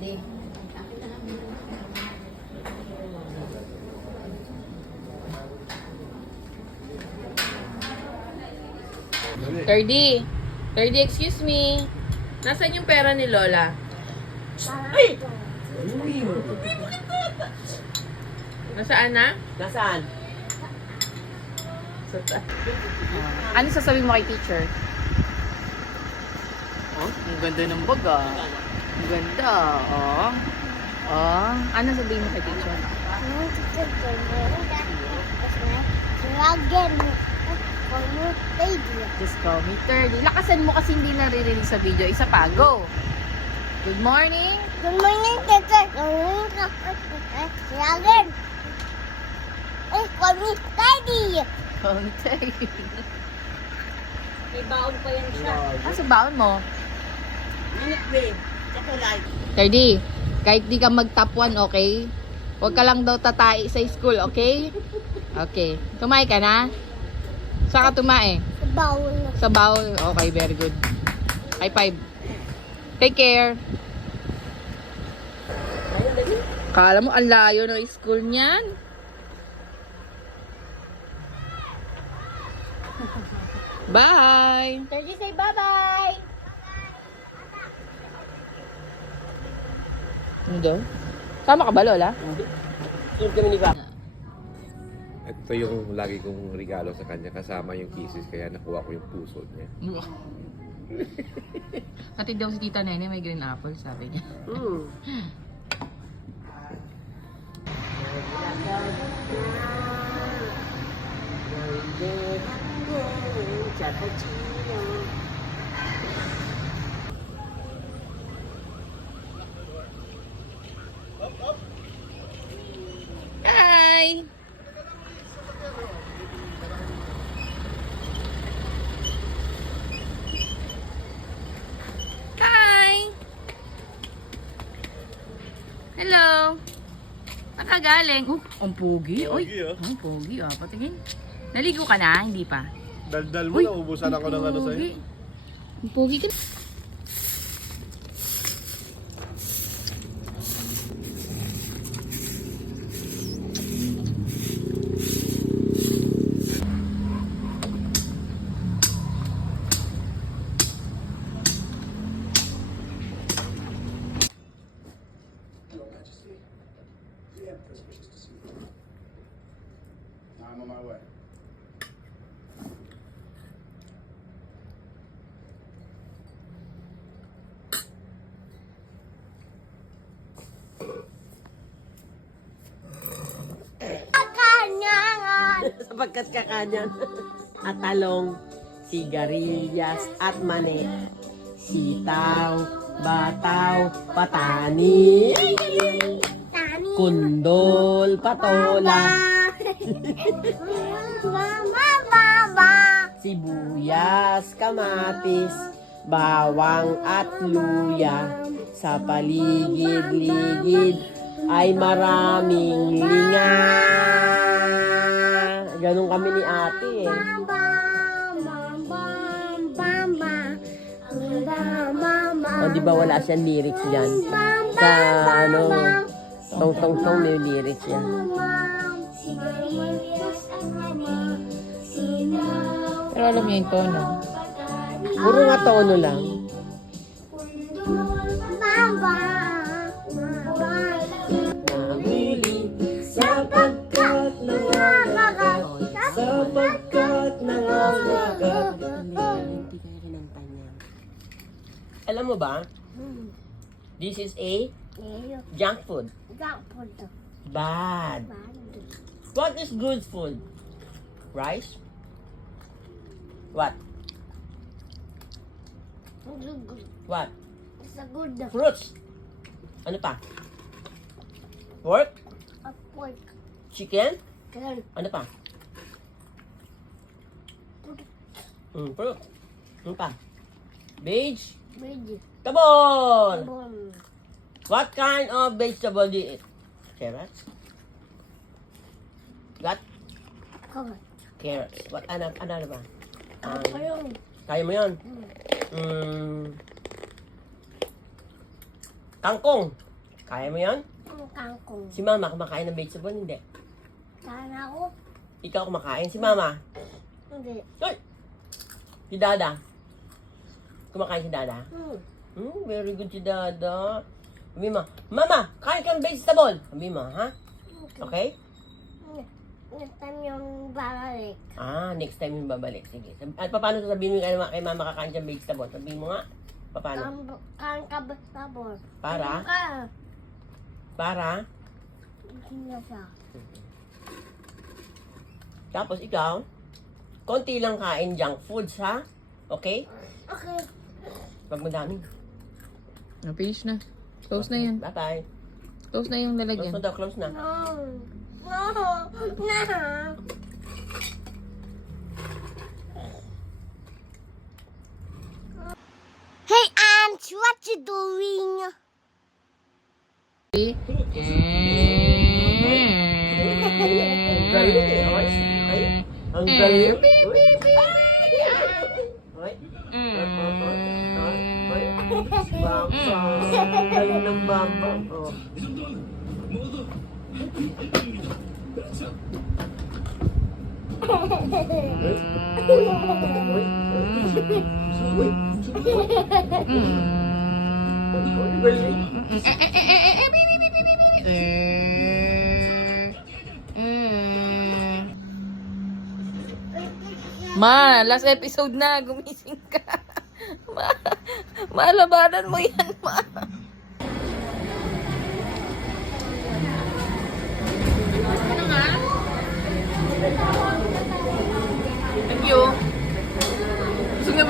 Di. Thirdy, excuse me. Nasaan yung pera ni Lola? Ay! Nasaan na? Nasaan? Ano sasabihin mo kay teacher? Oh, ang ganda ng bag ah. Ang ganda, oh. Oh, ano sabihin mo kay teacher? Just call me 30. Lakasan mo kasi hindi naririnig sa video. Isa pa, go. Good morning. Good morning, teacher. Lagan. Call me Daddy. Call me 30. May baon pa yan siya. Ah, sa baon mo? Minute babe. Chocolate. 30. Kahit di ka mag-top 1, okay? Huwag ka lang daw tatai sa school, okay? Okay. Tumae ka na? Saan ka tumae? Sa baon na. Sa bowl. Okay, very good. High five. Take care. Kala mo, ang layo ng school niyan. Bye! 30 say bye-bye. Ano daw? Sama ka ba, Lola? Sunod kami ni Papa. Ito yung lagi kong regalo sa kanya, kasama yung kisses, kaya nakuha ko yung puso niya. Hatid daw si Tita Nene, may green apple, sabi niya. Hi! Hi! Hello! Nakagaling. Ang pogi. Uy, ang pogi. Patingin. Naligo ka na? Hindi pa. Daldal mo na, ubusan ako ng ano sa'yo. Ang pogi ka. I'm on my way. Kanyangan. Sapagkat kakanyan at talong, sigarilyas at mani, sitaw, bataw, patani, Tani. kundol, patola, Mama. sibuyas, kamatis, bawang at luya. Sa paligid-ligid ay maraming linga. Ganon kami ni ate eh. O, di ba wala siyang lyrics yan? Sa ano, tong-tong-tong may lyrics yan. Pero alam niyo yung tono. Puro nga tono lang. Sapagkat nangangagat, sapagkat nangangagat. Alam mo ba? This is a junk food. Bad. What is good food? Rice? What? What? It's a good Fruits? Ano pa? Pork? pork. Chicken? Kaya Ano pa? Fruit. Ano pa? Beige? Veggie. Tabon! Bon. What kind of vegetable do you eat? Carrots? Got? Kagat. Carrots. What? Ano ba? Ayun. Kaya mo yun? Kangkong. Kaya mo yan? Ang kangkong. Si mama kumakain ng vegetable, hindi. Sana ako. Ikaw kumakain, si mama. Hindi. Ay! Si dada. Kumakain si dada? Very good si dada. Sabi mo, mama, kain ka ng vegetable. Sabi mo, ha? Okay? Next time yung babalik. Next time yung babalik. Sige. At paano sasabihin mo kay mama kakain siyang vegetable? Sabihin mo nga. Paano? Kangkabastabor. Para? Para? Hindi na siya. Tapos ikaw, konti lang kain junk foods, ha? Okay? Okay. Wag madami. Finish na. Close na yan. Bye-bye. Close na yung Close lalagyan. na daw, close na. No. No. No. Hey, Aunt, what you doing? Ang galing eh. Okay? Ang galing. Hoy. Hoy. Bamba. Ang galing ng bamba. Oh. Ma, last episode na. Gumising ka. Malabanan mo yan, ma. Thank you. Gusto niya